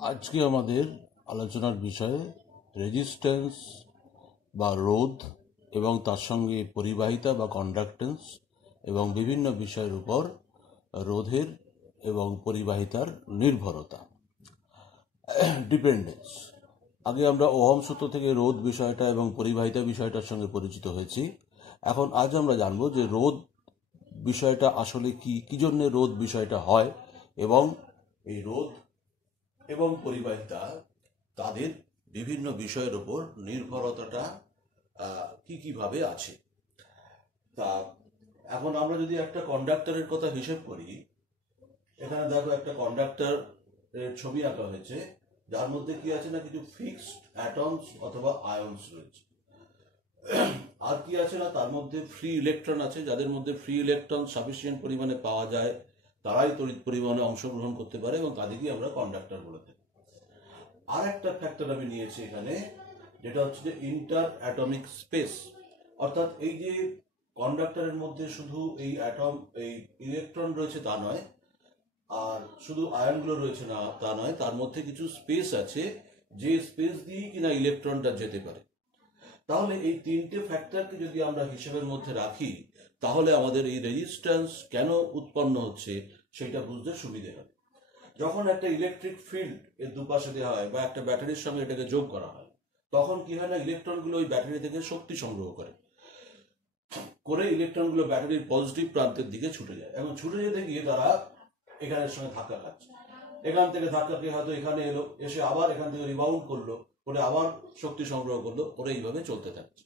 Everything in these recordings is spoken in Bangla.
আজকে আমাদের আলোচনার বিষয় রেজিস্ট্যান্স বা রোধ এবং তার সঙ্গে পরিবাহিতা বা কন্ডাক্টেন্স এবং বিভিন্ন বিষয়ের উপর রোধের এবং পরিবাহিতার নির্ভরতা, ডিপেন্ডেন্স। আগে আমরা ওহম সূত্র থেকে রোধ বিষয়টা এবং পরিবাহিতা বিষয়টার সঙ্গে পরিচিত হয়েছি। এখন আজ আমরা জানব যে রোধ বিষয়টা আসলে কি জন্য রোধ বিষয়টা হয় এবং এই রোধ এবং পরিবাহিতা তাদের বিভিন্ন বিষয়ের উপর নির্ভরতাটা কিভাবে আছে। তা এখন আমরা যদি একটা কন্ডাক্টরের কথা হিসেব করি, এখানে দেখো একটা কন্ডাক্টরের ছবি আঁকা হয়েছে, যার মধ্যে কি আছে না কিছু ফিক্সড অ্যাটমস অথবা আয়নস রয়েছে। আর কি আছে না তার মধ্যে ফ্রি ইলেকট্রন আছে, যাদের মধ্যে ফ্রি ইলেকট্রন সাফিসিয়েন্ট পরিমাণে পাওয়া যায় তারাই তড়িৎ পরিবহনে অংশগ্রহণ করতে পারে এবং তাদেরকে আমরা কন্ডাক্টর বলে থাকি। আর একটা ফ্যাক্টর আমি নিয়েছি এখানে, যেটা হচ্ছে যে ইন্টার অ্যাটমিক স্পেস, অর্থাৎ এই যে কন্ডাক্টরের মধ্যে শুধু এই এই ইলেকট্রন রয়েছে তা নয়, আর শুধু আয়নগুলো রয়েছে না তা নয়, তার মধ্যে কিছু স্পেস আছে যে স্পেস দিয়েই কিনা ইলেকট্রনটা যেতে পারে। তাহলে এই তিনটে ফ্যাক্টরকে যদি আমরা হিসেবের মধ্যে রাখি, তাহলে আমাদের এই রেজিস্ট্যান্স কেন উৎপন্ন হচ্ছে সেটা বুঝতে সুবিধে হবে। যখন একটা ইলেকট্রিক ফিল্ড এর দুপাশে দেওয়া হয় বা একটা ব্যাটারির সঙ্গে এটাকে যোগ করা হয়, তখন কি হয় না ইলেকট্রনগুলো ওই ব্যাটারি থেকে শক্তি সংগ্রহ করে ইলেকট্রনগুলো ব্যাটারির পজিটিভ প্রান্তের দিকে ছুটে যায় এবং ছুটে যেতে গিয়ে তারা এখানের সঙ্গে ধাক্কা খাচ্ছে। এখান থেকে ধাক্কা খেয়ে হয়তো এখানে এলো, এসে আবার এখান থেকে রিবাউন্ড করলো, করে আবার শক্তি সংগ্রহ করলো, করে এইভাবে চলতে থাকছে।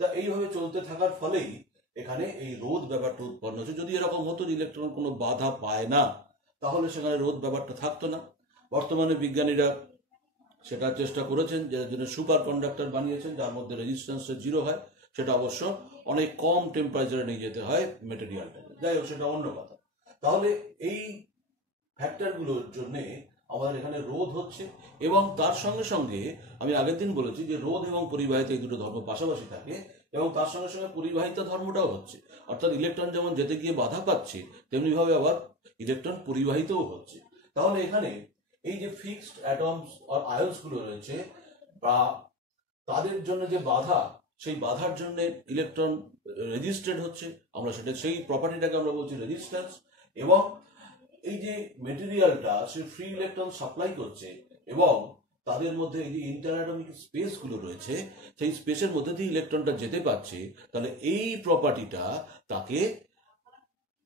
তা এইভাবে চলতে থাকার ফলেই এখানে এই রোধ ব্যাপারটা উৎপন্ন হচ্ছে। যদি এরকম হতো ইলেকট্রন কোনো বাধা পায় না, তাহলে সেখানে রোধ ব্যাপারটা থাকতো না। বর্তমানে বিজ্ঞানীরা সেটা চেষ্টা করেছেন, যার জন্য সুপার কন্ডাক্টর বানিয়েছেন, যার মধ্যে রেজিস্ট্যান্সটা জিরো হয়। সেটা অবশ্য অনেক কম টেম্পারেচারে নিয়ে যেতে হয় মেটেরিয়ালটাকে, যাই হোক সেটা অন্য কথা। তাহলে এই ফ্যাক্টরগুলোর জন্য আমাদের এখানে রোধ হচ্ছে এবং তার সঙ্গে সঙ্গে আমি আগের দিন বলেছি যে রোধ এবং পরিবাহিতা এই দুটো ধর্ম পাশাপাশি থাকে এবং তার সঙ্গে সঙ্গে পরিবাহিতা ধর্মটাও হচ্ছে, অর্থাৎ ইলেকট্রন যেমন যেতে গিয়ে বাধা পাচ্ছে তেমনিভাবে আবার ইলেকট্রন পরিবাহিতও হচ্ছে। তাহলে এখানে এই যে ফিক্সড অ্যাটমস আর আয়নস গুলো রয়েছে বা তাদের জন্য যে বাধা, সেই বাধার জন্য ইলেকট্রন রেজিস্টেড হচ্ছে, আমরা সেটা সেই প্রপার্টিটাকে আমরা বলছি রেজিস্ট্যান্স। এবং এই যে মেটেরিয়ালটা সে ফ্রি ইলেকট্রন সাপ্লাই করছে এবং তাদের মধ্যে এই যে ইন্টার অ্যাটমিক স্পেস গুলো রয়েছে, সেই স্পেসের মধ্যে দিয়ে ইলেকট্রনটা যেতে পারছে, তাহলে এই প্রপার্টিটা তাকে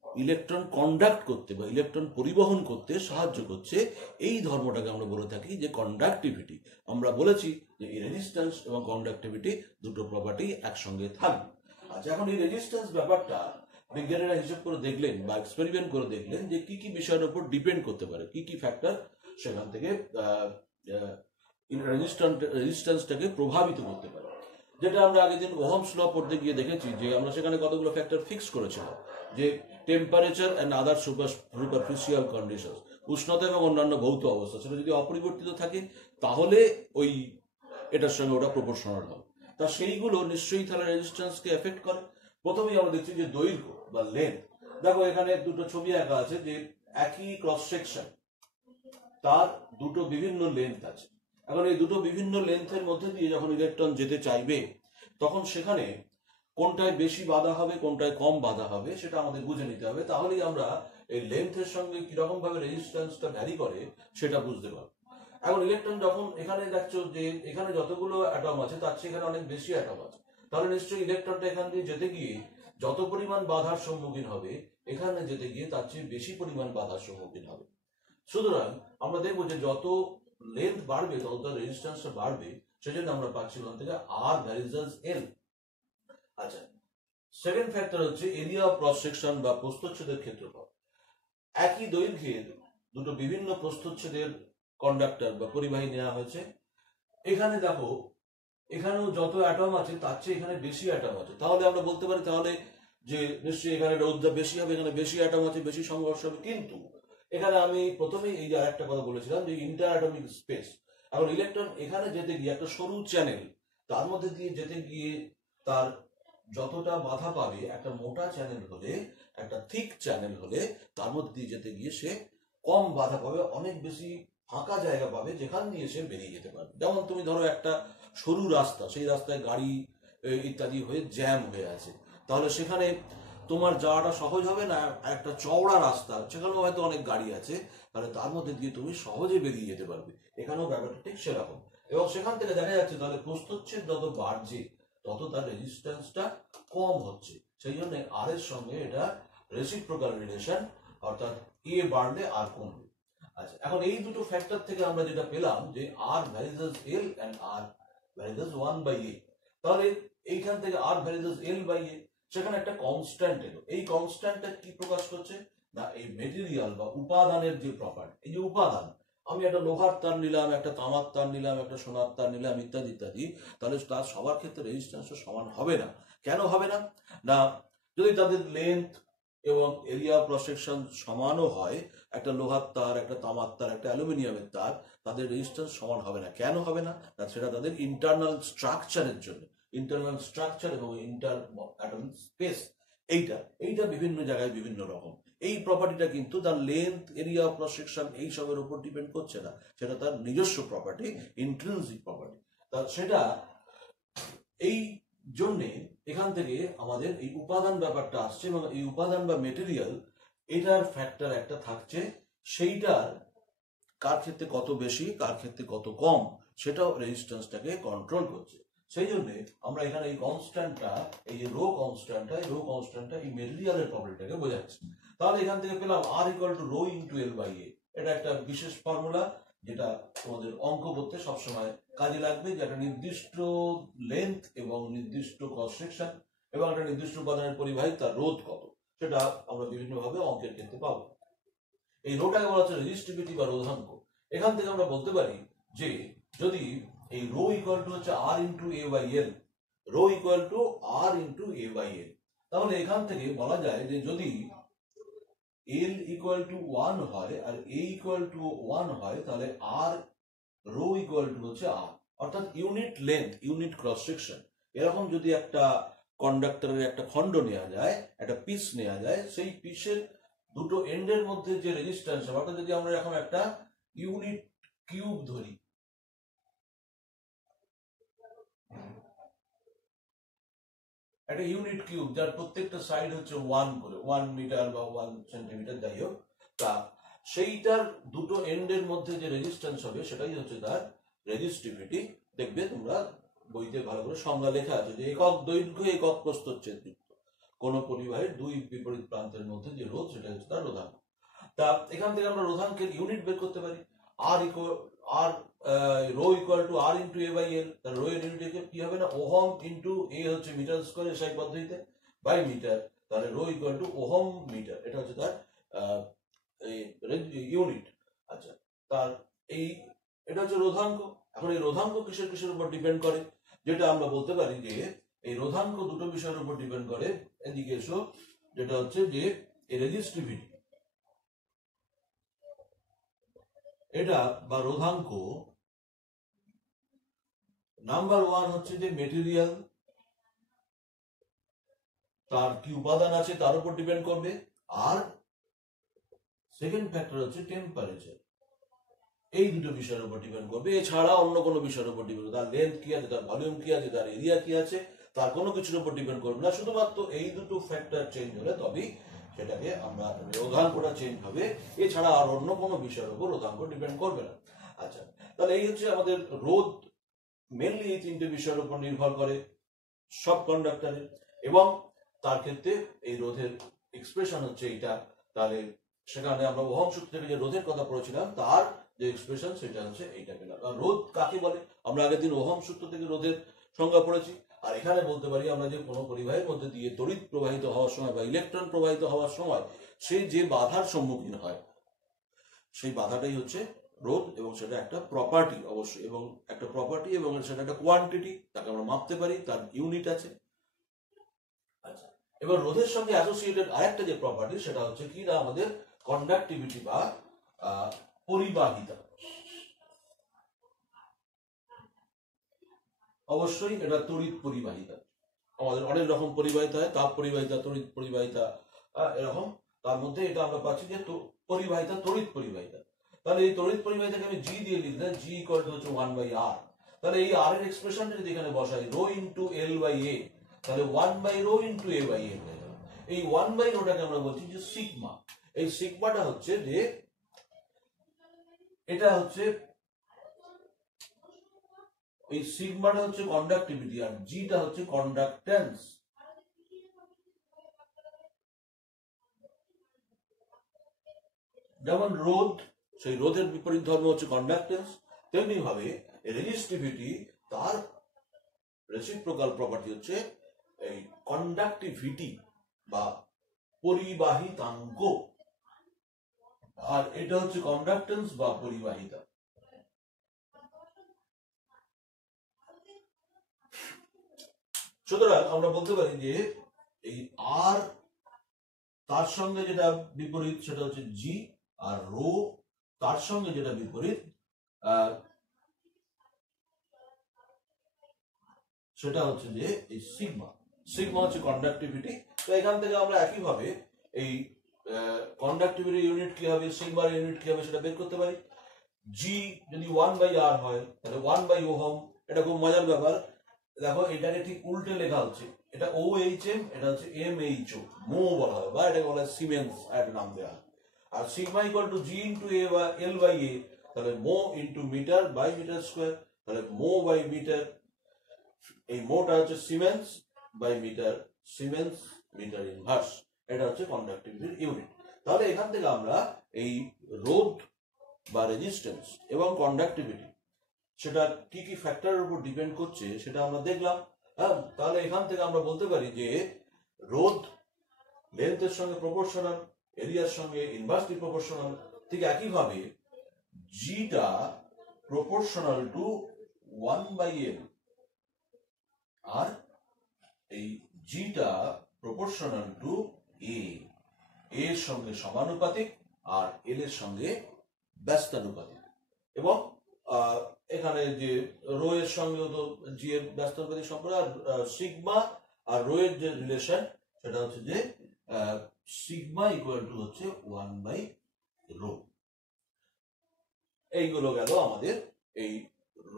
ইলেকট্রন কন্ডাক্ট করতে বা ইলেকট্রন পরিবহন করতে সাহায্য করছে। এই ধর্মটাকে আমরা বলে থাকি যে কন্ডাক্টিভিটি। আমরা বলেছি যে এই রেজিস্ট্যান্স এবং কন্ডাক্টিভিটি দুটো প্রপার্টি একসঙ্গে থাকবে। আচ্ছা, এখন এই রেজিস্ট্যান্স ব্যাপারটা বিজ্ঞানীরা হিসেব করে দেখলেন বা এক্সপেরিমেন্ট করে দেখলেন যে কি বিষয়ের উপর ডিপেন্ড করতে পারে, কি ফ্যাক্টর সেখান থেকে রেজিস্ট্যান্সটাকে প্রভাবিত করতে পারে। যেটা আমরা আগের দিন ওহমস ল পড়তে গিয়ে দেখেছি যে আমরা সেখানে কতগুলো ফ্যাক্টর ফিক্স করেছিলাম, যে temperature and other superficial condition, উষ্ণতা এবং অন্যান্য ভৌত অবস্থা, সেটা যদি অপরিবর্তিত থাকে তাহলে ওই এটার সঙ্গে ওটা প্রপোর্শনাল হবে। তা সেইগুলো নিশ্চয়ই তাহলে রেজিস্ট্যান্সকে এফেক্ট করে। প্রথমেই আমরা দেখছি যে দৈর্ঘ্য বা লেন্থ। দেখো এখানে দুটো ছবি আঁকা আছে যে একই ক্রস সেকশন, তার দুটো বিভিন্ন লেন্থ আছে। এখন এই দুটো বিভিন্ন লেন্থের মধ্যে দিয়ে যখন ইলেকট্রন যেতে চাইবে, তখন সেখানে কোনটায় বেশি বাধা হবে কোনটায় কম বাধা হবে সেটা আমাদের বুঝে নিতে হবে। তাহলেই আমরা এই লেন্থের সঙ্গে কিরকম ভাবে রেজিস্ট্যান্সটা ভ্যারি করে সেটা বুঝতে পারবো। এখন ইলেকট্রন যখন এখানে দেখছো যে এখানে যতগুলো অ্যাটম আছে তার চেয়ে এখানে অনেক বেশি অ্যাটম আছে, তাহলে নিশ্চয়ই ইলেকট্রনটা এখান দিয়ে যেতে গিয়ে যত পরিমাণ বাধার সম্মুখীন হবে, এখানে যেতে গিয়ে তার চেয়ে বেশি পরিমাণ বাধার সম্মুখীন হবে। সুতরাং আমরা দেখবো যে যত লেন্থ বাড়বে তত রেজিস্ট্যান্সটা বাড়বে, সেজন্য আমরা পাচ্ছি ওখান থেকে আর ভ্যারিজেন্স এল। আচ্ছা, সেকেন্ড ফ্যাক্টর হচ্ছে এরিয়া অফ ক্রস সেকশন বা প্রস্থচ্ছেদের ক্ষেত্রফল। একই দৈর্ঘ্যের দুটো বিভিন্ন প্রস্থচ্ছেদের কন্ডাক্টর বা পরিবাহী নেওয়া হয়েছে। এখানে দেখো এখানেও যত অ্যাটম আছে তার চেয়ে এখানে বেশি অ্যাটম আছে, তাহলে আমরা বলতে পারি তাহলে যে নিশ্চয়ই এখানে রোধটা বেশি হবে, এখানে বেশি অ্যাটম আছে, বেশি সংঘর্ষ হবে। কিন্তু এখানে আমি প্রথমেই এই যে আরেকটা কথা বলেছিলাম যে ইন্টার অ্যাটমিক স্পেস। এখন ইলেকট্রন এখানে যেতে গিয়ে একটা সরু চ্যানেল, তার মধ্যে দিয়ে যেতে গিয়ে তার যতটা বাধা পাবে, একটা মোটা চ্যানেল হলে, একটা থিক চ্যানেল হলে তার মধ্যে দিয়ে যেতে গিয়ে সে কম বাধা পাবে, অনেক বেশি ফাঁকা জায়গা পাবে যেখান দিয়ে সে বেরিয়ে যেতে পারবে। যেমন তুমি ধরো একটা সরু রাস্তা, সেই রাস্তায় গাড়ি ইত্যাদি হয়ে জ্যাম হয়ে আছে, তাহলে সেখানে তোমার যাওয়াটা সহজ হবে না। একটা চওড়া রাস্তা, সেখানেও হয়তো অনেক গাড়ি আছে, তাহলে তার মধ্যে দিয়ে তুমি সহজে বেরিয়ে যেতে পারবে। এখানেও ব্যাপারটা ঠিক সেরকম। এবং সেখান থেকে দেখা যাচ্ছে তাহলে প্রস্থচ্ছেদ যত বাড়ছে তত তার রেজিস্ট্যান্সটা কম হচ্ছে। সেই জন্য আর এর সঙ্গে এটা রেসিপ্রোকাল রিলেশন, অর্থাৎ এ বাড়লে আর কমবে। আচ্ছা, এখন এই দুটো ফ্যাক্টর থেকে আমরা যেটা পেলাম যে R varies as L and R varies as 1/a, তাহলে এইখান থেকে আর ভ্যারিজেস এল বাই এ, সেখানে একটা কনস্ট্যান্ট এলো। এই কনস্ট্যান্টটা কি প্রকাশ করছে না, এই মেটেরিয়াল বা উপাদানের যে প্রপার্টি, এই যে উপাদান, আমি একটা লোহার তার নিলাম, একটা তামার তার নিলাম, একটা সোনার তার নিলাম, ইত্যাদি ইত্যাদি, তাহলে তার সবার ক্ষেত্রে রেজিস্ট্যান্সটা সমান হবে না। কেন হবে না? না, যদি তাদের লেন্থ এবং এরিয়া অফ ক্রস সেকশন সমানও হয়, একটা লোহার তার, একটা তামার তার, একটা অ্যালুমিনিয়ামের তার, তাদের রেজিস্ট্যান্স সমান হবে না। কেন হবে না? সেটা তাদের ইন্টারনাল স্ট্রাকচারের জন্য। ইন্টারনাল স্ট্রাকচার এবং ইন্টার অ্যাটম স্পেস, এইটা বিভিন্ন জায়গায় বিভিন্ন রকম। এই প্রপার্টিটা কিন্তু তার length, area of cross section এইসবের উপর ডিপেন্ড করছে না, সেটা তার নিজস্ব প্রপার্টি, ইন্ট্রিনসিক প্রপার্টি। তা সেটা এই জন্যে এখান থেকে আমাদের এই উপাদান ব্যাপারটা আসছে, এবং এই উপাদান বা মেটেরিয়াল, এটার ফ্যাক্টর একটা থাকছে, সেইটার কার ক্ষেত্রে কত বেশি, কার ক্ষেত্রে কত কম, সেটাও রেজিস্ট্যান্সটাকে কন্ট্রোল করছে। সেই জন্য আমরা এখানে এই কনস্ট্যান্টটা, এই যে রো কনস্ট্যান্টটা এই মেটেরিয়ালের প্রপার্টিটাকে বোঝাচ্ছে। তাহলে এখান থেকে পেলাম R equal to rho into L by A. এটা একটা বিশেষ ফর্মুলা, যেটা তোমাদের অঙ্ক করতে সবসময় কাজে লাগবে, যে একটা নির্দিষ্ট লেন্থ এবং নির্দিষ্ট ক্রস সেকশন এবং একটা নির্দিষ্ট উপাদানের পরিবাহী তার রোধ কত, সেটা আমরা বিভিন্নভাবে অঙ্কের ক্ষেত্রে পাবো। এই রোটাকে বলা হচ্ছে রেজিস্টিভিটি বা রোধাঙ্ক। এখান থেকে আমরা বলতে পারি যে যদি এই রো ইকুয়াল টু হচ্ছে R into A by L, rho equal to R into A by L, তাহলে এখান থেকে বলা যায় যে যদি এল ইকুয়াল টু 1 হয় আর এ ইকুয়াল টু 1 হয়, তাহলে আর রো ইকুয়াল টু হচ্ছে আর, অর্থাৎ unit length, unit cross section. এরকম যদি একটা কন্ডাক্টরের একটা খণ্ড নেওয়া যায়, একটা পিস নেওয়া যায়, সেই পিসের দুটো এন্ডের মধ্যে যে রেজিস্ট্যান্স, অর্থাৎ যদি আমরা এরকম একটা ইউনিট কিউব ধরি, একটা ইউনিট কিউব যার প্রত্যেকটা সাইড হচ্ছে 1 করে, 1 মিটার বা 1 সেন্টিমিটার, যাই হোক, তা সেইটার দুটো এন্ডের মধ্যে যে রেজিস্ট্যান্স হবে সেটাই হচ্ছে তার রেজিস্টিভিটি। দেখবে তোমরা বইতে ভালো করে সংজ্ঞা লেখা আছে যে একক দৈর্ঘ্য একক প্রস্থচ্ছেদ যুক্ত কোন পরিবাহের দুই বিপরীত প্রান্তের মধ্যে যে রোধ, সেটা হচ্ছে তার রোধাঙ্ক। তা এখান থেকে আমরা রোধাঙ্কের ইউনিট বের করতে পারি। আর rho equal to R into A by L, তার রো এর ইউনিট কি হবে না, ওহম ইন্টু এ হচ্ছে মিটার স্কয়ার এসআই পদ্ধতিতে বাই মিটার, তাহলে rho equal to ohm metre, এটা হচ্ছে তার ইউনিট। আচ্ছা, তার এটা হচ্ছে রোধাঙ্ক। এখন এই রোধাঙ্ক কিসের উপর ডিপেন্ড করে, যেটা আমরা বলতে পারি যে এই রোধাঙ্ক দুটো বিষয়ের উপর ডিপেন্ড করে। এদিকে এসো, যেটা হচ্ছে যে এই রেজিস্টিভিটি, এটা বা রোধাঙ্ক নাম্বার 1 হচ্ছে যে মেটেরিয়াল, তার কি উপাদান আছে তার উপর ডিপেন্ড করবে, আর সেকেন্ড ফ্যাক্টর হচ্ছে টেম্পারেচার, এই দুটো বিষয়ের উপর ডিপেন্ড করবে। এছাড়া অন্য কোনো বিষয়ের উপর ডিপেন্ড করবে, তার লেন্থ কি আছে, তার ভলিউম কি আছে, তার এরিয়া কি আছে, তার কোনো কিছুর উপর ডিপেন্ড করবে না। শুধুমাত্র এই দুটো ফ্যাক্টর চেঞ্জ হলে তবেই সেটাকে আমরা রোধাঙ্কটা চেঞ্জ হবে, এছাড়া আর অন্য কোনো বিষয়ের উপর রোধাঙ্ক ডিপেন্ড করবে না। আচ্ছা, তাহলে এই হচ্ছে আমাদের রোধ, মেনলি এই তিনটে বিষয়ের উপর নির্ভর করে সব কন্ডাক্টরের, এবং তার ক্ষেত্রে এই রোধের এক্সপ্রেশন হচ্ছে এইটা। তাহলে সেখানে আমরা ওহম সূত্র থেকে যে রোধের কথা পড়েছিলাম, তার যে এক্সপ্রেশন সেটা হচ্ছে এইটা পেলাম। আর রোধ কাকে বলে, আমরা আগের দিন ওহম সূত্র থেকে রোধের সংজ্ঞা পড়েছি। আর এখানে বলতে পারি আমরা যে কোনো পরিবাহের মধ্যে দিয়ে তড়িৎ প্রবাহিত হওয়ার সময় বা ইলেকট্রন প্রবাহিত হওয়ার সময় সে যে বাধার সম্মুখীন হয়, সেই বাধাটাই হচ্ছে রোধ, এবং সেটা একটা প্রপার্টি অবশ্যই, এবং একটা প্রপার্টি এবং সেটা একটা কোয়ান্টিটি, তাকে আমরা মাপতে পারি, তার ইউনিট আছে। আচ্ছা, এবার রোধের সঙ্গে অ্যাসোসিয়েটেড আরেকটা যে প্রপার্টি, সেটা হচ্ছে কি না, আমাদের কন্ডাক্টিভিটি বা পরিবাহিতা। অবশ্যই এটা তড়িৎ পরিবাহিতা, আমাদের অনেক রকম পরিবাহিতা হয়, তাপ পরিবাহিতা, তড়িৎ পরিবাহিতা, এরকম। তার মধ্যে এটা আমরা পাচ্ছি যে পরিবাহিতা, তড়িৎ পরিবাহিতা। তাহলে এই তড়িৎ পরিবাহিতাকে আমি জি দিয়ে লিখলাম, জি ইকুয়াল টু হচ্ছে 1/r। তাহলে এই আর এর এক্সপ্রেশনটা যদি এখানে বসাই rho into L by A, তাহলে 1/ρ ইনটু এ বাই এ হয়ে যাবে। এই 1/ρটাকে আমরা বলছি যে সিগমা। এই সিগমাটা হচ্ছে যে এটা হচ্ছে এই সিগমাটা হচ্ছে কন্ডাক্টিভিটি আর জিটা হচ্ছে কন্ডাক্ট্যান্স। যেমন রোধ, সেই রোধের বিপরীত ধর্ম হচ্ছে কন্ডাক্ট্যান্স, তেমনি ভাবে রেজিস্টিভিটি তার রেসিপ্রোকাল প্রপার্টি হচ্ছে এই কন্ডাক্টিভিটি বা পরিবাহিতাঙ্ক, আর এটা হচ্ছে কন্ডাক্ট্যান্স বা পরিবাহিতা। সুতরাং আমরা বলতে পারি যে এই আর তার সঙ্গে যেটা বিপরীত সেটা হচ্ছে জি, আর রো তার সঙ্গে যেটা বিপরীত সেটা হচ্ছে যে এই সিগমা। সিগমা হচ্ছে কন্ডাক্টিভিটি। তো এখান থেকে আমরা একইভাবে এই কন্ডাক্টিভিটি ইউনিট কি হবে, সিগমার ইউনিট কি হবে সেটা বের করতে পারি। জি যদি 1/r হয় তাহলে 1/ওহম। এটা খুব মজার ব্যাপার, দেখো এটাকে ঠিক উল্টে লেখা হচ্ছে, এটা OHM, এটা হচ্ছে MHO, মো বলা হয়, বা এটাকে বলা হয় সিমেন্স, একটা নাম দেওয়া। আর sigma equal to G into A বা এল বাই এ, তাহলে mho into metre by metre square, তাহলে মো বাই মিটার, এই মোটা হচ্ছে siemens by metre, siemens metre inverse. এটা হচ্ছে কন্ডাক্টিভিটির ইউনিট। তাহলে এখান থেকে আমরা এই রোধ বা রেজিস্ট্যান্স এবং কন্ডাক্টিভিটি সেটা কি কি ফ্যাক্টরের উপর ডিপেন্ড করছে সেটা আমরা দেখলাম। হ্যাঁ, তাহলে এখান থেকে আমরা বলতে পারি যে রোধ লেন্থের সঙ্গে প্রপোর্শনাল, এরিয়ার সঙ্গে ইনভার্সলি প্রপোর্শনাল। ঠিক একইভাবে জিটা প্রপোর্শনাল টু 1/l, আর এই জিটা প্রপোর্শনাল টু এ, এর সঙ্গে সমানুপাতিক আর এল এর সঙ্গে ব্যস্তানুপাতিক। এবং এখানে যে রো এর সঙ্গে তো জি এর ব্যস্তানুপাতিক সম্পর্ক, আর সিগমা আর রো এর যে রিলেশন সেটা হচ্ছে যে সিগমা ইকুয়াল টু হচ্ছে 1/ρ। এইগুলো গেল আমাদের এই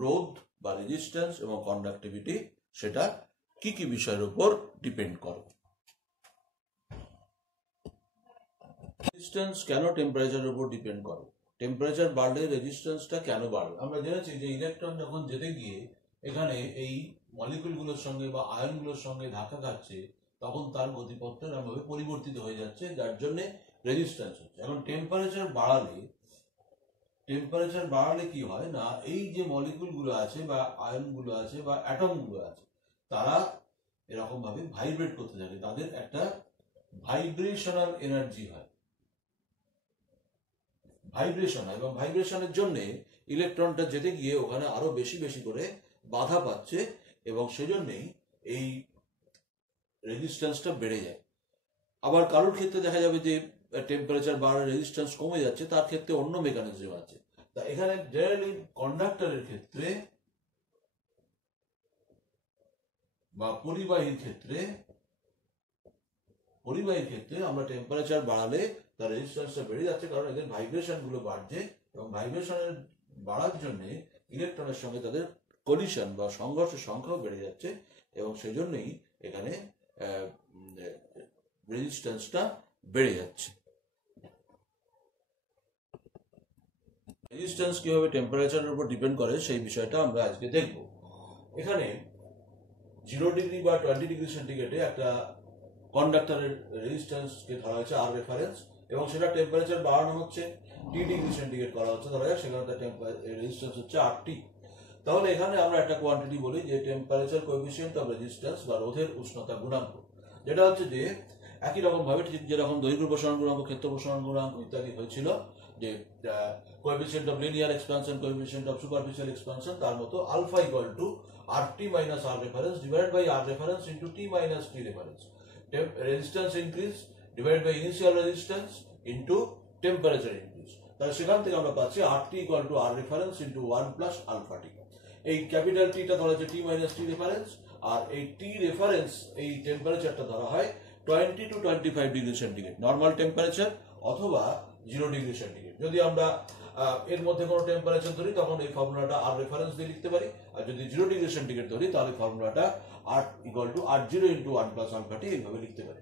রোধ বা রেজিস্ট্যান্স এবং কন্ডাক্টিভিটি সেটা কি কি বিষয়ের উপর ডিপেন্ড করে। রেজিস্ট্যান্স কেন টেম্পারেচারের উপর ডিপেন্ড করে, টেম্পারেচার বাড়লে রেজিস্ট্যান্সটা কেন বাড়বে। আমরা জেনেছি যে ইলেকট্রন যখন যেতে গিয়ে এখানে এই মলিকুলগুলোর সঙ্গে বা আয়নগুলোর সঙ্গে ধাক্কা খাচ্ছে, তখন তার গতিপথটা এরকমভাবে পরিবর্তিত হয়ে যাচ্ছে, যার জন্য রেজিস্ট্যান্স হচ্ছে। এখন টেম্পারেচার বাড়ালে কি হয় না, এই যে মলিকুলগুলো আছে বা আয়নগুলো আছে বা অ্যাটমগুলো আছে, তারা এরকম ভাবে ভাইব্রেট করতে থাকে, তাদের একটা ভাইব্রেশনাল এনার্জি হয়, ভাইব্রেশন হয়, এবং ভাইব্রেশনের জন্য ইলেকট্রনটা যেতে গিয়ে ওখানে আরো বেশি বেশি করে বাধা পাচ্ছে, এবং সেজন্যই এই রেজিস্ট্যান্সটা বেড়ে যায়। আবার কারোর ক্ষেত্রে দেখা যাবে যে টেম্পারেচার বাড়ার রেজিস্ট্যান্স কমে যাচ্ছে, তার ক্ষেত্রে অন্য মেকানিজম আছে। তা এখানে জেনারেলি কন্ডাক্টরের ক্ষেত্রে বা পরিবাহীর ক্ষেত্রে আমরা টেম্পারেচার বাড়ালে তার রেজিস্ট্যান্সটা বেড়ে যাচ্ছে, কারণ এদের ভাইব্রেশন গুলো বাড়ছে, এবং ভাইব্রেশনের বাড়ার জন্য ইলেকট্রনের সঙ্গে তাদের কলিশন বা সংঘর্ষের সংখ্যাও বেড়ে যাচ্ছে, এবং সেই জন্যই এখানে রেজিস্ট্যান্সটা বেড়ে যাচ্ছে। রেজিস্ট্যান্স কিভাবে টেম্পারেচারের উপর ডিপেন্ড করে সেই বিষয়টা আমরা আজকে দেখব। এখানে 0 ডিগ্রি বা 20 ডিগ্রি সেন্টিগ্রেডে একটা কন্ডাক্টরের রেজিস্ট্যান্সকে ধরা হয়েছে আর রেফারেন্স, এবং সেটা টেম্পারেচার বাড়ানো হচ্ছে, টি ডিগ্রি সেন্টিগ্রেড করা হচ্ছে ধরা যায়, সেখানে তার রেজিস্ট্যান্স হচ্ছে 8T। তাহলে এখানে আমরা একটা কোয়ান্টিটি বলি যে টেম্পারেচার কোএফিসিয়েন্ট অফ রেজিস্ট্যান্স বা রোধের উষ্ণতা গুণাঙ্ক, যেটা হচ্ছে যে একই রকম ভাবে ঠিক যেরকম দৈর্ঘ্য প্রসারণ গুণাঙ্ক, ক্ষেত্র প্রসারণ গুণাঙ্ক ইত্যাদি হয়েছিল, যে coefficient of linear expansion, coefficient of superficial expansion, তার মতো alpha equal to RT minus R reference divided by R reference into T minus T reference. Resistance increase divided by initial resistance into temperature increase. তাহলে সেখান থেকে আমরা পাচ্ছি RT equal to R reference into 1 plus alpha T। এই ক্যাপিটাল টিটা ধরা হচ্ছে T minus T reference, আর এই T reference এই টেম্পারেচারটা ধরা হয় 20 to 25 degree centigrade normal temperature, অথবা 0 ডিগ্রি সেন্টিগ্রেড। যদি আমরা এর মধ্যে কোনো টেম্পারেচার ধরি তখন এই ফর্মুলাটা আর রেফারেন্স দিয়ে লিখতে পারি, আর যদি 0 ডিগ্রি সেন্টিগ্রেড ধরি তাহলে ফর্মুলাটা R equal to R0 into 1 plus alpha t এইভাবে লিখতে পারি।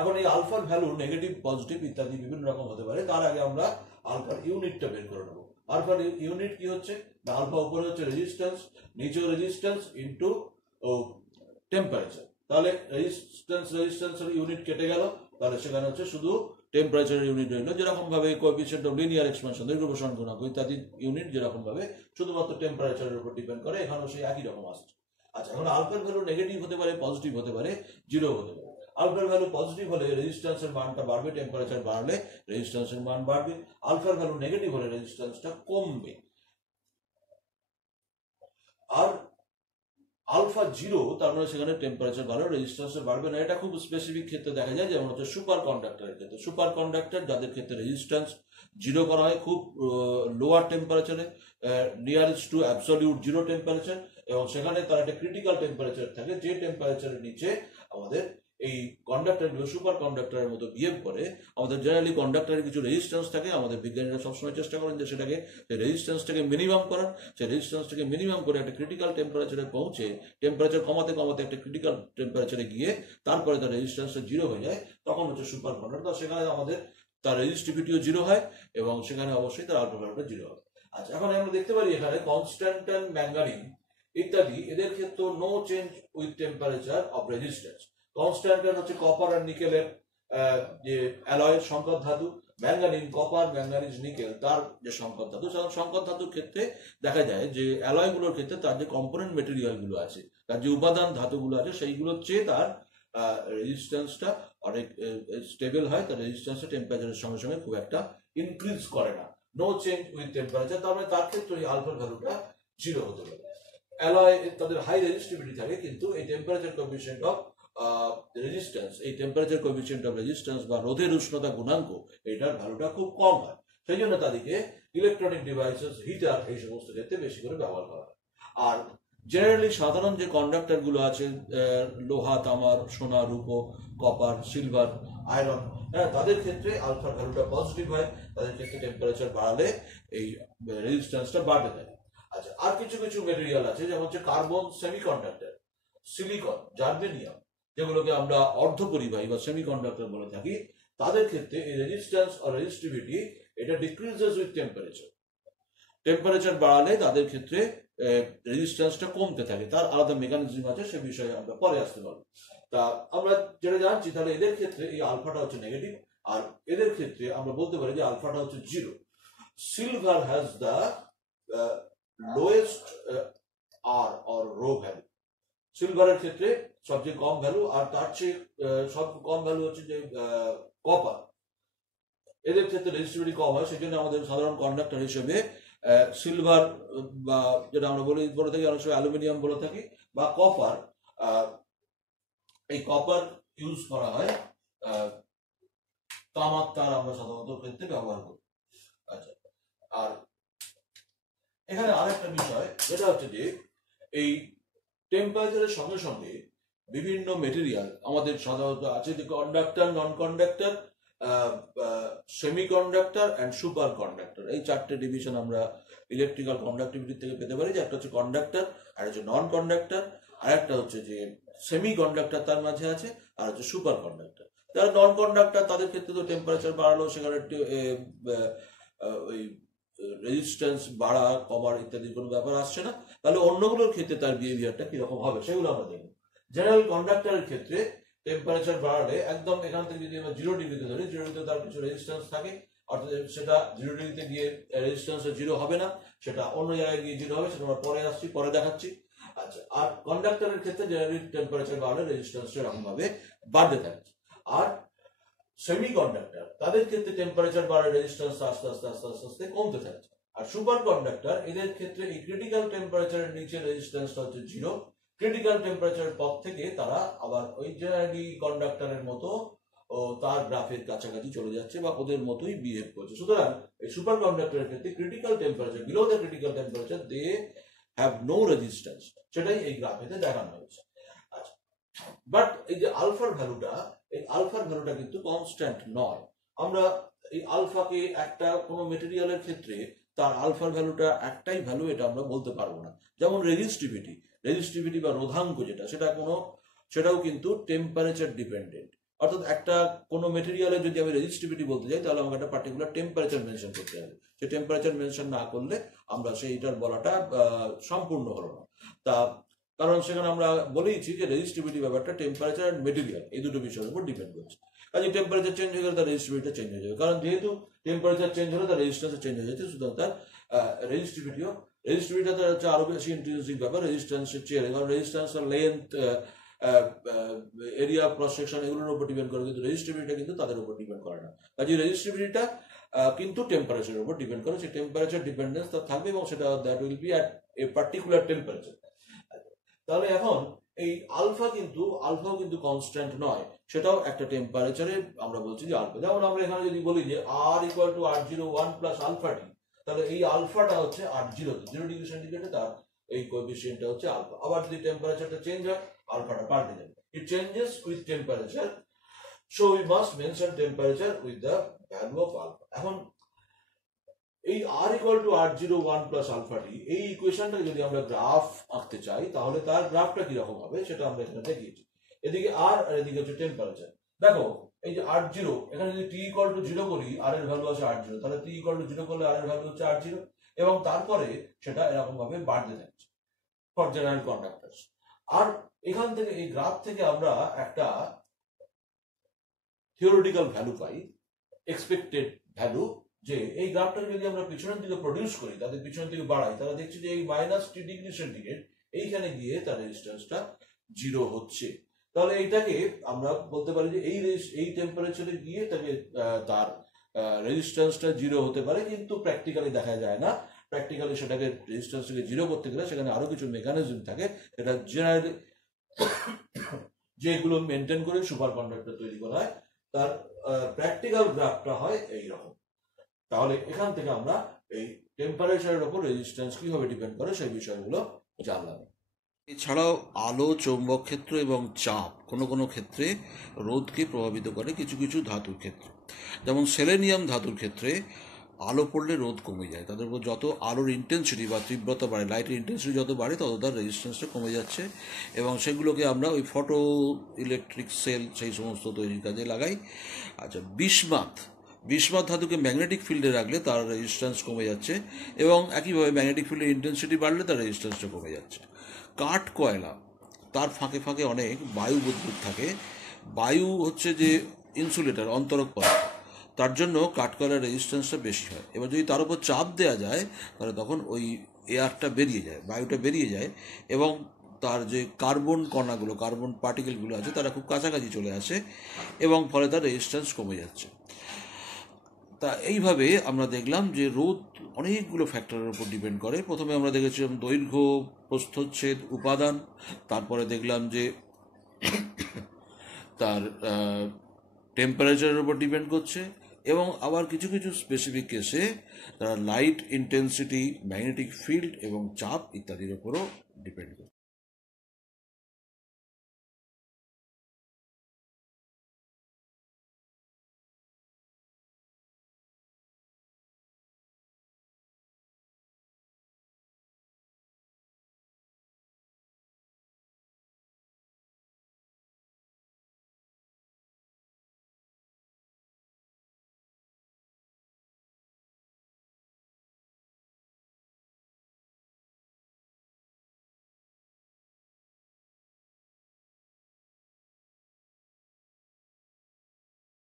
এখন এই আলফার ভ্যালু নেগেটিভ, পজিটিভ ইত্যাদি বিভিন্ন রকম হতে পারে। তার আগে আমরা আলফার ইউনিটটা বের করে নেবো। আলফার ইউনিট কি হচ্ছে না, আলফা উপরে হচ্ছে রেজিস্ট্যান্স, নিচেও রেজিস্ট্যান্স ইন্টু টেম্পারেচার। তাহলে রেজিস্ট্যান্সের ইউনিট কেটে গেল, তাহলে সেখানে হচ্ছে শুধু টেম্পারেচারের ইউনিট রইল। যেরকম ভাবে কোএফিসিয়েন্ট অফ লিনিয়ার এক্সপানশন, দৈর্ঘ্য গুণাঙ্ক ইত্যাদি ইউনিট যেরকম ভাবে শুধুমাত্র টেম্পারেচারের উপর ডিপেন্ড করে, এখানেও সেই একই রকম আসছে। আচ্ছা, এখন আলফার ভ্যালু নেগেটিভ হতে পারে, পজিটিভ হতে পারে, 0 হতে পারে। আলফার ভ্যালু পজিটিভ হলে রেজিস্ট্যান্সের মানটা বাড়বে, টেম্পারেচার বাড়লে রেজিস্ট্যান্সের মান বাড়বে। আলফার ভ্যালু নেগেটিভ হলে রেজিস্ট্যান্সটা কমবে। আর আলফা 0, তার মানে সেখানে টেম্পারেচার বাড়বে, রেজিস্ট্যান্স বাড়বে না। এটা খুব স্পেসিফিক ক্ষেত্রে দেখা যায়, যেমন হচ্ছে সুপার কন্ডাক্টরের ক্ষেত্রে। সুপার কন্ডাক্টর যাদের ক্ষেত্রে রেজিস্ট্যান্স 0 করা হয়, খুব লোয়ার টেম্পারেচারে, নিয়ারেস্ট টু অ্যাবসলিউট 0 টেম্পারেচার, এবং সেখানে তার একটা ক্রিটিক্যাল টেম্পারেচার থাকে, যে টেম্পারেচারের নিচে আমাদের এই কন্ডাক্টরগুলো সুপার কন্ডাক্টরের মতো বিহেভ করে। আমাদের জেনারেলি কন্ডাক্টরের কিছু রেজিস্ট্যান্স থাকে, আমাদের বিজ্ঞানীরা সবসময় চেষ্টা করেন যে সেটাকে, রেজিস্ট্যান্সটাকে মিনিমাম করার। সেই রেজিস্ট্যান্সটাকে মিনিমাম করে একটা ক্রিটিক্যাল টেম্পারেচারে পৌঁছে, টেম্পারেচার কমাতে কমাতে একটা ক্রিটিক্যাল টেম্পারেচারে গিয়ে তারপরে তার রেজিস্ট্যান্সটা 0 হয়ে যায়, তখন হচ্ছে সুপার কন্ডাক্টর। সেখানে আমাদের তার রেজিস্টিভিটিও 0 হয়, এবং সেখানে অবশ্যই তার আলফা ভ্যালুটা 0 হয়। আচ্ছা, এখন আমরা দেখতে পারি এখানে কনস্ট্যান্টাইন, ম্যাঙ্গানিন ইত্যাদি, এদের ক্ষেত্রে no change with temperature of resistance. Constantan হচ্ছে কপার আর নিকেলের যে অ্যালয়ের সংকর ধাতু, ম্যাঙ্গানিন কপার, ম্যাঙ্গানিজ নিকেল তার যে সংকর ধাতু। সংকর ধাতুর ক্ষেত্রে দেখা যায় যে অ্যালয়গুলোর ক্ষেত্রে তার যে কম্পোনেন্ট মেটেরিয়াল গুলো আছে, তার যে উপাদান ধাতুগুলো আছে, সেইগুলোর চেয়ে তার রেজিস্ট্যান্সটা অনেক স্টেবল হয়, তার রেজিস্ট্যান্সটা টেম্পারেচারের সঙ্গে সঙ্গে খুব একটা ইনক্রিজ করে না। নো চেঞ্জ উইথ টেম্পারেচার, তার মানে তার ক্ষেত্রে এই আলফার ভ্যালুটা 0 হতে পারে। অ্যালয় তাদের হাই রেজিস্টিভিটি থাকে, কিন্তু এই টেম্পারেচার কোএফিসিয়েন্ট অফ রেজিস্ট্যান্স, এই টেম্পারেচার কোএফিসিয়েন্ট অফ রেজিস্ট্যান্স বা রোধের উষ্ণতা গুণাঙ্ক, এটার ভ্যালুটা খুব কম হয়। সেই জন্য তাদেরকে ইলেকট্রনিক ডিভাইসেস, হিটার, এই সমস্ত ক্ষেত্রে বেশি করে ব্যবহার করা হয়। আর জেনারেলি সাধারণ যে কন্ডাক্টর গুলো আছে, লোহা, তামার, সোনা, রূপো, কপার, সিলভার, আয়রন, হ্যাঁ, তাদের ক্ষেত্রে আলফার ভ্যালুটা পজিটিভ হয়। তাদের ক্ষেত্রে টেম্পারেচার বাড়ালে এই রেজিস্ট্যান্সটা বাড়তে থাকে। আচ্ছা, আর কিছু কিছু মেটেরিয়াল আছে, যেমন হচ্ছে কার্বন, সেমিকন্ডাক্টর, সিলিকন, জার্মেনিয়াম, যেগুলোকে আমরা অর্ধপরিবাহী বা সেমিকন্ডাক্টর বলে থাকি, তাদের ক্ষেত্রে এই রেজিস্ট্যান্স আর রেজিস্টিভিটি এটা ডিক্রিজেস উইথ টেম্পারেচার। টেম্পারেচার বাড়ালে তাদের ক্ষেত্রে রেজিস্ট্যান্সটা কমতে থাকে। তার আলাদা মেকানিজম আছে, সে বিষয়ে আমরা পরে আসতে পারবো। তা আমরা যেটা জানছি, তাহলে এদের ক্ষেত্রে এই আলফাটা হচ্ছে নেগেটিভ, আর এদের ক্ষেত্রে আমরা বলতে পারি যে আলফাটা হচ্ছে 0। Silver has the lowest R or rho value. সিলভারের ক্ষেত্রে সবচেয়ে কম ভ্যালু, আর তার চেয়ে সব কম ভ্যালু হচ্ছে যে কপার। এদের ক্ষেত্রে রেজিস্টিভিটি কম হয়, সেই জন্য আমাদের সাধারণ কন্ডাক্টর হিসেবে সিলভার, বা যেটা আমরা বলে থাকি অনেক সময় অ্যালুমিনিয়াম বলে থাকি, বা কপার, এই কপার ইউজ করা হয়। তামার তার আমরা সাধারণত ক্ষেত্রে ব্যবহার করি। আচ্ছা, আর এখানে আরেকটা বিষয় যেটা হচ্ছে যে এই টেম্পারেচারের সঙ্গে সঙ্গে বিভিন্ন মেটেরিয়াল আমাদের সাধারণত আছে, যে conductor, non conductor, semiconductor and super conductor. এই 4টে ডিভিশন আমরা ইলেকট্রিক্যাল কন্ডাক্টিভিটি থেকে পেতে পারি, যে একটা হচ্ছে কন্ডাক্টর, আর হচ্ছে নন কন্ডাক্টর, আর একটা হচ্ছে যে সেমিকন্ডাক্টর তার মাঝে আছে, আর হচ্ছে সুপার কন্ডাক্টর। যারা নন কন্ডাক্টর তাদের ক্ষেত্রে তো টেম্পারেচার বাড়ালো, সেখানে ওই রেজিস্ট্যান্স বাড়া কমার ইত্যাদি কোনো ব্যাপার আসছে না। তাহলে অন্যগুলোর ক্ষেত্রে তার বিহেভিয়ারটা কিরকম হবে সেগুলো আমরা দেখব। জেনারেল কন্ডাক্টরের ক্ষেত্রে টেম্পারেচার বাড়ালে একদম এখান থেকে যদি আমরা 0 ডিগ্রিতে ধরি, 0 ডিগ্রিতে তার কিছু রেজিস্ট্যান্স থাকে, অর্থাৎ সেটা 0 ডিগ্রিতে গিয়ে রেজিস্ট্যান্স 0 হবে না, সেটা অন্য জায়গায় গিয়ে 0 হবে, সেটা আমরা পরে আসছি, পরে দেখাচ্ছি। আচ্ছা, আর কন্ডাক্টরের ক্ষেত্রে জেনারেলি টেম্পারেচার বাড়লে রেজিস্ট্যান্সটা এরকম ভাবে বাড়তে থাকে। আর সেমিকন্ডাক্টর তাদের ক্ষেত্রে টেম্পারেচার বাড়লে রেজিস্ট্যান্স আস্তে আস্তে আস্তে আস্তে আস্তে কমতে থাকে। আর সুপার কন্ডাক্টর, এদের ক্ষেত্রে এই ক্রিটিক্যাল টেম্পারেচারের নিচে রেজিস্ট্যান্সটা হচ্ছে 0, ক্রিটিক্যাল টেম্পারেচারের পর থেকে তারা আবার ওই জেনারেলি কন্ডাক্টরের মতো তার গ্রাফের কাছাকাছি চলে যাচ্ছে, বা ওদের মতোই বিহেভ করছে। সুতরাং এই সুপার কন্ডাক্টরের ক্ষেত্রে critical temperature, below the critical temperature they have no resistance, সেটাই এই গ্রাফেতে দেখানো হয়েছে। আচ্ছা, বাট এই যে আলফার ভ্যালুটা, এই আলফার ভ্যালুটা কিন্তু কনস্ট্যান্ট নয়। আমরা এই আলফাকে একটা কোনো মেটেরিয়ালের ক্ষেত্রে তার আলফার ভ্যালুটা একটাই ভ্যালু এটা আমরা বলতে পারবো না। যেমন রেজিস্টিভিটি বা রোধাঙ্ক যেটা, সেটাও কিন্তু টেম্পারেচার ডিপেন্ডেন্ট। অর্থাৎ একটা কোনো মেটেরিয়ালে যদি আমি রেজিস্টিভিটি বলতে যাই, তাহলে আমাকে একটা পার্টিকুলার টেম্পারেচার মেনশন করতে হবে। সেই টেম্পারেচার মেনশন না করলে আমরা সেইটার বলাটা সম্পূর্ণ হলো না। তা কারণ সেখানে আমরা বলেইছি যে রেজিস্টিভিটি ব্যাপারটা টেম্পারেচার অ্যান্ড মেটেরিয়াল এই দুটো বিষয়ের উপর ডিপেন্ড করছে। কাজে টেম্পারেচার চেঞ্জ হয়ে গেলে তার রেজিস্টিভিটিটা চেঞ্জ হয়ে যাবে, কারণ যেহেতু টেম্পারেচার চেঞ্জ হলে তার রেজিস্ট্যান্স চেঞ্জ হয়ে যাচ্ছে, সুতরাং তার রেজিস্টিভিটিটা হচ্ছে আরো বেশি ইন্ট্রোডিউসিং ব্যাপার রেজিস্ট্যান্সের চেয়ে, কারণ resistance length, area, cross section এগুলোর উপর ডিপেন্ড করে, কিন্তু রেজিস্টিভিটিটা কিন্তু তাদের উপর ডিপেন্ড করে না। কাজে রেজিস্টিভিটিটা কিন্তু টেম্পারেচারের উপর ডিপেন্ড করে, সেই টেম্পারেচার ডিপেন্ডেন্স তার থাকবে এবং সেটা that will be at a particular temperature. তাহলে এখন এই আলফাও কিন্তু কনস্ট্যান্ট নয়, সেটাও একটা টেম্পারেচারে আমরা বলছি যে আলফা। যেমন আমরা এখানে যদি বলি যে R equal to R01 plus alpha t, তাহলে এই আলফাটা হচ্ছে R0 0 ডিগ্রি সেন্টিগ্রেডে তার এই কোএফিসিয়েন্টটা হচ্ছে আলফা। আবার যদি টেম্পারেচারটা চেঞ্জ হয়, আলফাটা পাল্টে যাবে। It changes with temperature, so we must mention temperature with the value of alpha. এখন এই R equal to R01 plus alpha t, এই ইকুয়েশনটাকে যদি আমরা গ্রাফ আঁকতে চাই, তাহলে তার গ্রাফটা কিরকম হবে সেটা আমরা এখানে দেখিয়েছি। এদিকে আর এদিকে হচ্ছে টেম্পারেচার। দেখো এই যে R0, এখানে যদি টি ইকুয়াল টু 0 করি, আর এর ভ্যালু আছে R0, তাহলে টি ইকুয়াল টু 0 করলে আর এর ভ্যালু হচ্ছে R0, এবং তারপরে সেটা এরকম ভাবে বাড়তে থাকছে ফর জেনারেল কন্ডাক্টরস। আর এখান থেকে এই গ্রাফ থেকে আমরা একটা থিওরিটিক্যাল ভ্যালু পাই, এক্সপেক্টেড ভ্যালু, যে এই গ্রাফটাকে যদি আমরা পিছনের দিকে প্রডিউস করি, তাদের পিছনের দিকে বাড়াই, তাহলে দেখছি যে এই -T ডিগ্রি সেন্টিগ্রেড এইখানে গিয়ে তার রেজিস্ট্যান্সটা 0 হচ্ছে। তাহলে এইটাকে আমরা বলতে পারি যে এই টেম্পারেচারে গিয়ে তাকে তার রেজিস্ট্যান্সটা 0 হতে পারে, কিন্তু প্র্যাকটিক্যালি দেখা যায় না। প্র্যাকটিক্যালি সেটাকে রেজিস্ট্যান্সটাকে 0 করতে গেলে সেখানে আরো কিছু মেকানিজম থাকে, এটা জেনারেলি যেগুলো মেনটেন করে সুপার কন্ডাক্টর তৈরি করা হয়, তার প্র্যাকটিক্যাল গ্রাফটা হয় এইরকম। তাহলে এখান থেকে আমরা এই টেম্পারেচারের উপর রেজিস্ট্যান্স কিভাবে ডিপেন্ড করে সেই বিষয়গুলো জানলাম। এছাড়াও আলো, চৌম্বক ক্ষেত্র এবং চাপ কোনো কোনো ক্ষেত্রে রোধকে প্রভাবিত করে কিছু কিছু ধাতুর ক্ষেত্রে। যেমন সেলেনিয়াম ধাতুর ক্ষেত্রে আলো পড়লে রোধ কমে যায়, তাদের উপর যত আলোর ইন্টেন্সিটি বা তীব্রতা বাড়ে, লাইটের ইন্টেন্সিটি যত বাড়ে তত তার রেজিস্ট্যান্সটা কমে যাচ্ছে, এবং সেগুলোকে আমরা ওই ফটো ইলেকট্রিক সেল সেই সমস্ত তৈরির কাজে লাগাই। আচ্ছা, বিসমাথ ধাতুকে ম্যাগনেটিক ফিল্ডে রাখলে তার রেজিস্ট্যান্স কমে যাচ্ছে, এবং একইভাবে ম্যাগনেটিক ফিল্ডের ইন্টেন্সিটি বাড়লে তার রেজিস্ট্যান্সটা কমে যাচ্ছে। কাঠ কয়লা, তার ফাঁকে ফাঁকে অনেক বায়ু বুদবুদ থাকে, বায়ু হচ্ছে যে ইনসুলেটর, অন্তরক পদার্থ, তার জন্য কাঠকয়লার রেজিস্ট্যান্সটা বেশি হয়। এবার যদি তার উপর চাপ দেওয়া যায়, তাহলে তখন ওই এয়ারটা বেরিয়ে যায়, বায়ুটা বেরিয়ে যায়, এবং তার যে কার্বন কণাগুলো, কার্বন পার্টিকেলগুলো আছে, তারা খুব কাছাকাছি চলে আসে, এবং ফলে তার রেজিস্ট্যান্স কমে যাচ্ছে। তা এইভাবে আমরা দেখলাম যে রোধ অনেকগুলো ফ্যাক্টরের উপর ডিপেন্ড করে। প্রথমে আমরা দেখেছিলাম দৈর্ঘ্য, প্রস্থচ্ছেদ, উপাদান, তারপরে দেখলাম যে তার টেম্পারেচারের উপর ডিপেন্ড করছে, এবং আবার কিছু কিছু স্পেসিফিক কেসে তারা লাইট ইন্টেন্সিটি, ম্যাগনেটিক ফিল্ড এবং চাপ ইত্যাদির উপরও ডিপেন্ড করছে।